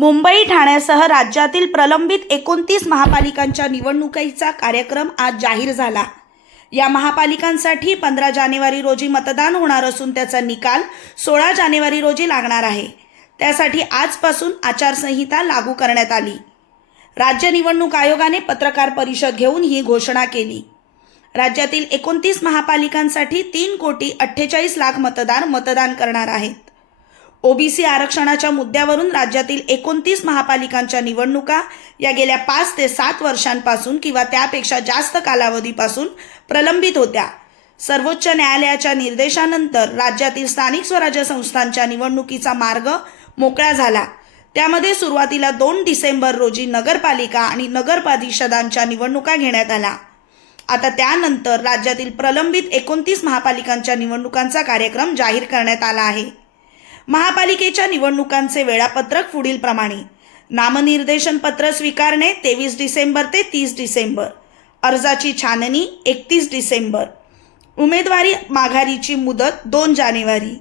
मुंबई ठाण्यासह राज्यातील प्रलंबित एकोणतीस महापालिकांच्या निवडणुकीचा कार्यक्रम आज जाहीर झाला. या महापालिकांसाठी पंधरा जानेवारी रोजी मतदान होणार असून त्याचा निकाल सोळा जानेवारी रोजी लागणार आहे. त्यासाठी आजपासून आचारसंहिता लागू करण्यात आली. राज्य निवडणूक आयोगाने पत्रकार परिषद घेऊन ही घोषणा केली. राज्यातील एकोणतीस महापालिकांसाठी तीन कोटी अठ्ठेचाळीस लाख मतदार मतदान करणार आहेत. ओबीसी आरक्षणाच्या मुद्द्यावरून राज्यातील एकोणतीस महापालिकांच्या निवडणुका या गेल्या पाच ते सात वर्षांपासून किंवा त्यापेक्षा जास्त कालावधीपासून प्रलंबित होत्या. सर्वोच्च न्यायालयाच्या निर्देशानंतर राज्यातील स्थानिक स्वराज्य संस्थांच्या निवडणुकीचा मार्ग मोकळा झाला. त्यामध्ये सुरुवातीला दोन डिसेंबर रोजी नगरपालिका आणि नगर परिषदांच्या निवडणुका घेण्यात आल्या. आता त्यानंतर राज्यातील प्रलंबित एकोणतीस महापालिकांच्या निवडणुकांचा कार्यक्रम जाहीर करण्यात आला आहे. महापालिकेच्या निवडणुकांचे वेळापत्रक पुढील प्रमाणे. नामनिर्देशन पत्र स्वीकारणे तेवीस डिसेंबर ते तीस डिसेंबर. अर्जाची छाननी एकतीस डिसेंबर. उमेदवारी माघारीची मुदत दोन जानेवारी.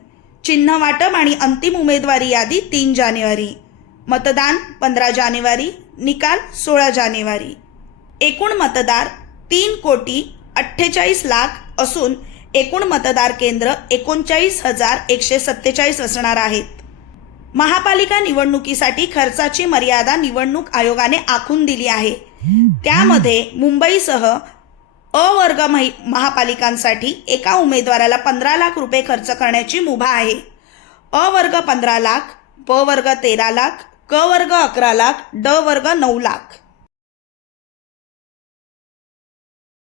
चिन्ह वाटप आणि अंतिम उमेदवारी यादी तीन जानेवारी. मतदान पंधरा जानेवारी निकाल सोळा जानेवारी. एकूण मतदार तीन कोटी अठ्ठेचाळीस लाख असून एकूण मतदार केंद्र एकोणचाळीस हजार एकशे सत्तेचाळीस असणार आहेत. महापालिका निवडणुकीसाठी खर्चाची मर्यादा निवडणूक आयोगाने आखून दिली आहे. त्यामध्ये मुंबईसह अ वर्ग महापालिकांसाठी एका उमेदवाराला पंधरा लाख रुपये खर्च करण्याची मुभा आहे. अ वर्ग पंधरा लाख ब वर्ग तेरा लाख क वर्ग अकरा लाख ड वर्ग नऊ लाख.